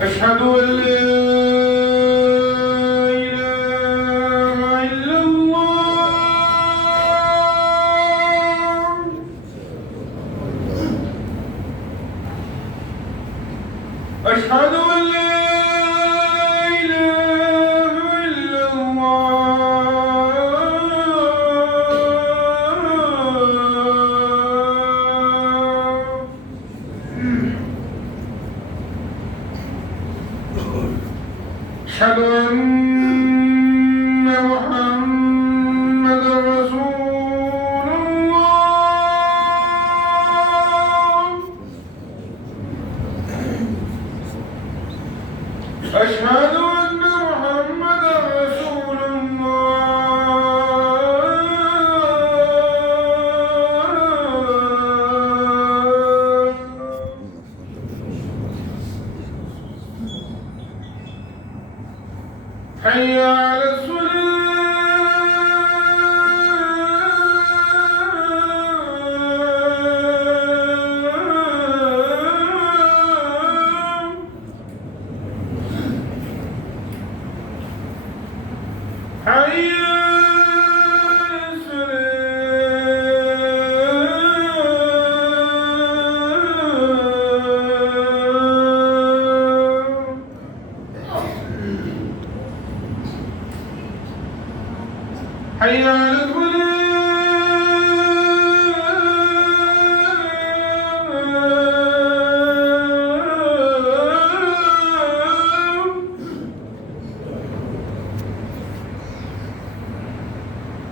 أشهد أن لا إله إلا الله. أشهد أن لا إله إلا الله. أشهد أن محمدًا رسول الله. أشهد أن محمدًا رسول الله. حي على الصلاة. حي على الصلاة. حي على الفلاح.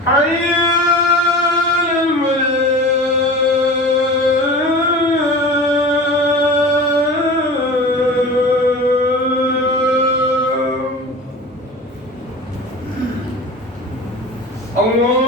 حي على الفلاح. الله